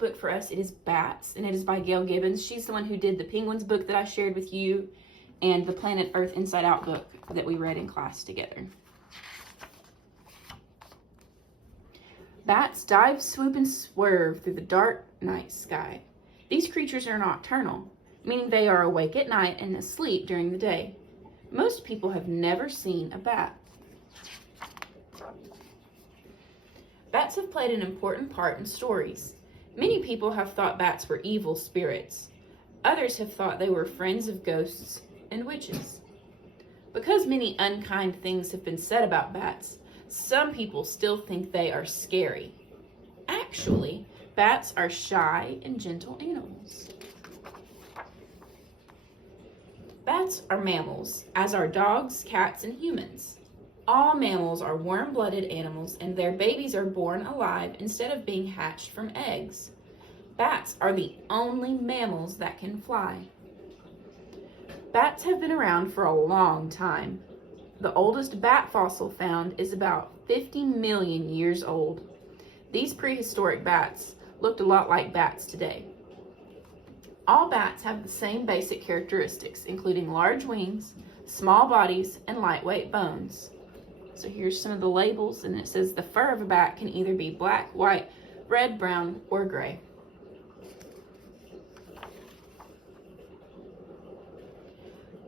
book for us, it is Bats, and it is by Gail Gibbons. She's the one who did the Penguins book that I shared with you and the Planet Earth Inside Out book that we read in class together. Bats dive, swoop, and swerve through the dark night sky. These creatures are nocturnal, meaning they are awake at night and asleep during the day. Most people have never seen a bat. Bats have played an important part in stories. Many people have thought bats were evil spirits. Others have thought they were friends of ghosts and witches. Because many unkind things have been said about bats, some people still think they are scary. Actually, bats are shy and gentle animals. Bats are mammals, as are dogs, cats, and humans. All mammals are warm-blooded animals, and their babies are born alive instead of being hatched from eggs. Bats are the only mammals that can fly. Bats have been around for a long time. The oldest bat fossil found is about 50 million years old. These prehistoric bats looked a lot like bats today. All bats have the same basic characteristics, including large wings, small bodies, and lightweight bones. So here's some of the labels, and it says the fur of a bat can either be black, white, red, brown, or gray.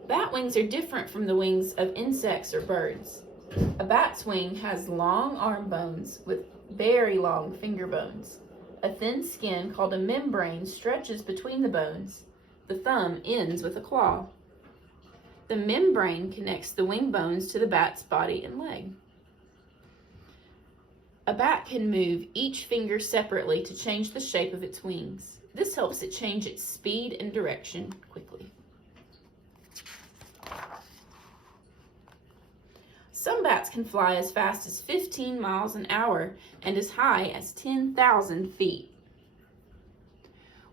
Bat wings are different from the wings of insects or birds. A bat's wing has long arm bones with very long finger bones. A thin skin called a membrane stretches between the bones. The thumb ends with a claw. The membrane connects the wing bones to the bat's body and leg. A bat can move each finger separately to change the shape of its wings. This helps it change its speed and direction quickly. Some bats can fly as fast as 15 miles an hour and as high as 10,000 feet.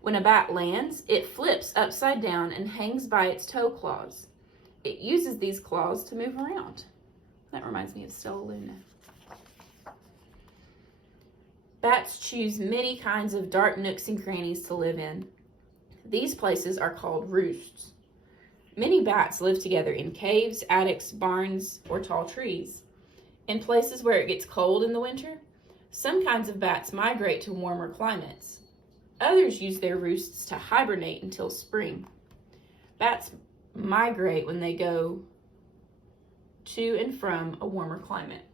When a bat lands, it flips upside down and hangs by its toe claws. It uses these claws to move around. That reminds me of Stella Luna. Bats choose many kinds of dark nooks and crannies to live in. These places are called roosts. Many bats live together in caves, attics, barns, or tall trees. In places where it gets cold in the winter, some kinds of bats migrate to warmer climates. Others use their roosts to hibernate until spring. Bats migrate when they go to and from a warmer climate.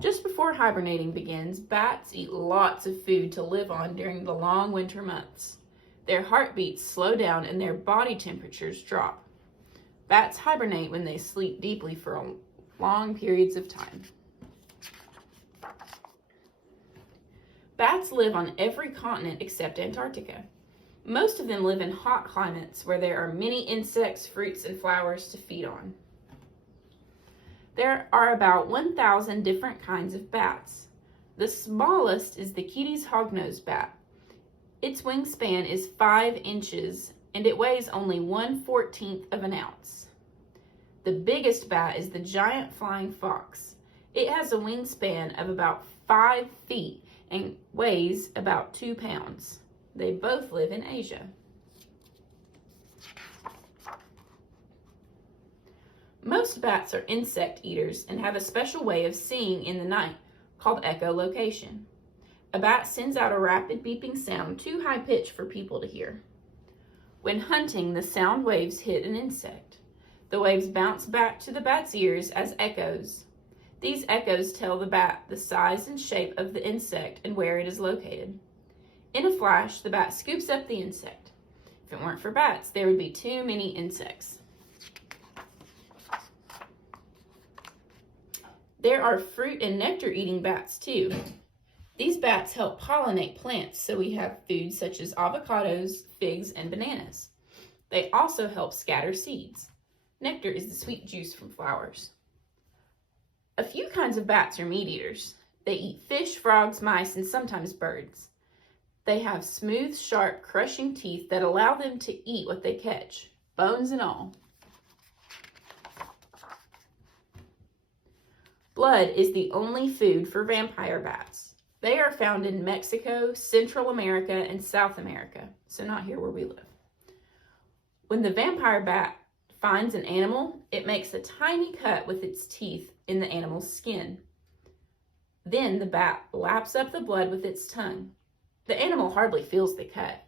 Just before hibernating begins, bats eat lots of food to live on during the long winter months. Their heartbeats slow down and their body temperatures drop. Bats hibernate when they sleep deeply for long periods of time. Bats live on every continent except Antarctica. Most of them live in hot climates where there are many insects, fruits, and flowers to feed on. There are about 1,000 different kinds of bats. The smallest is the Keating's hognose bat. Its wingspan is 5 inches and it weighs only 1/14 of an ounce. The biggest bat is the giant flying fox. It has a wingspan of about 5 feet and weighs about 2 pounds. They both live in Asia. Most bats are insect eaters and have a special way of seeing in the night called echolocation. A bat sends out a rapid beeping sound too high-pitched for people to hear. When hunting, the sound waves hit an insect. The waves bounce back to the bat's ears as echoes. These echoes tell the bat the size and shape of the insect and where it is located. In a flash, the bat scoops up the insect. If it weren't for bats, there would be too many insects. There are fruit and nectar-eating bats too. These bats help pollinate plants, so we have foods such as avocados, figs, and bananas. They also help scatter seeds. Nectar is the sweet juice from flowers. A few kinds of bats are meat eaters. They eat fish, frogs, mice, and sometimes birds. They have smooth, sharp, crushing teeth that allow them to eat what they catch, bones and all. Blood is the only food for vampire bats. They are found in Mexico, Central America, and South America, so not here where we live. When the vampire bat finds an animal, it makes a tiny cut with its teeth in the animal's skin. Then the bat laps up the blood with its tongue. The animal hardly feels the cut.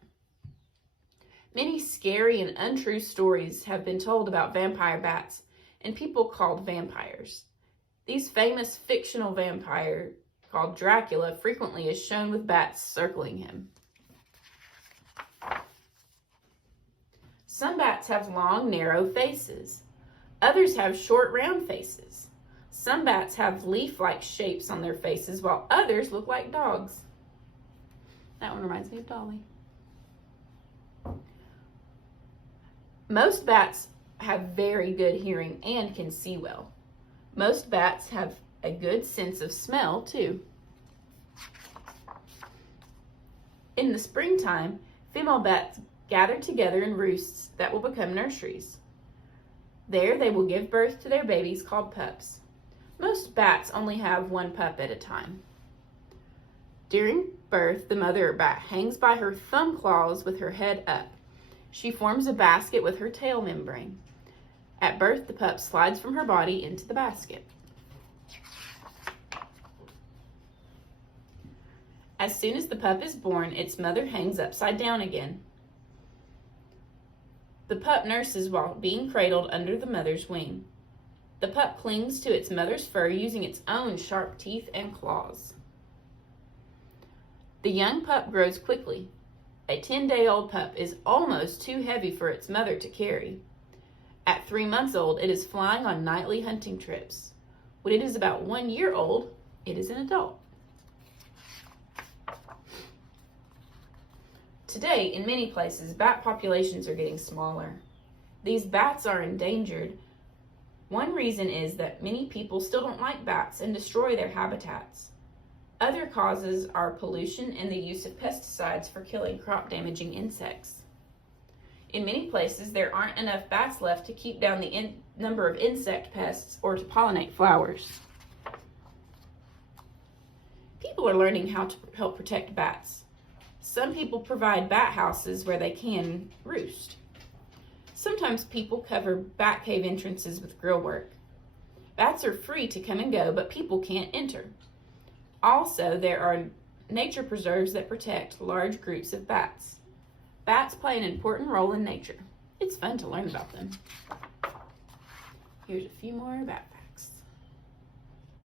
Many scary and untrue stories have been told about vampire bats and people called vampires. These famous fictional vampire called Dracula frequently is shown with bats circling him. Some bats have long, narrow faces. Others have short, round faces. Some bats have leaf-like shapes on their faces, while others look like dogs. That one reminds me of Dolly. Most bats have very good hearing and can see well. Most bats have a good sense of smell, too. In the springtime, female bats gather together in roosts that will become nurseries. There they will give birth to their babies called pups. Most bats only have one pup at a time. During birth, the mother bat hangs by her thumb claws with her head up. She forms a basket with her tail membrane. At birth, the pup slides from her body into the basket. As soon as the pup is born, its mother hangs upside down again. The pup nurses while being cradled under the mother's wing. The pup clings to its mother's fur using its own sharp teeth and claws. The young pup grows quickly. A 10-day-old pup is almost too heavy for its mother to carry. At 3 months old, it is flying on nightly hunting trips. When it is about 1 year old, it is an adult. Today, in many places, bat populations are getting smaller. These bats are endangered. One reason is that many people still don't like bats and destroy their habitats. Other causes are pollution and the use of pesticides for killing crop-damaging insects. In many places, there aren't enough bats left to keep down the number of insect pests or to pollinate flowers. People are learning how to help protect bats. Some people provide bat houses where they can roost. Sometimes people cover bat cave entrances with grill work. Bats are free to come and go, but people can't enter. Also, there are nature preserves that protect large groups of bats. Bats play an important role in nature. It's fun to learn about them. Here's a few more bat facts.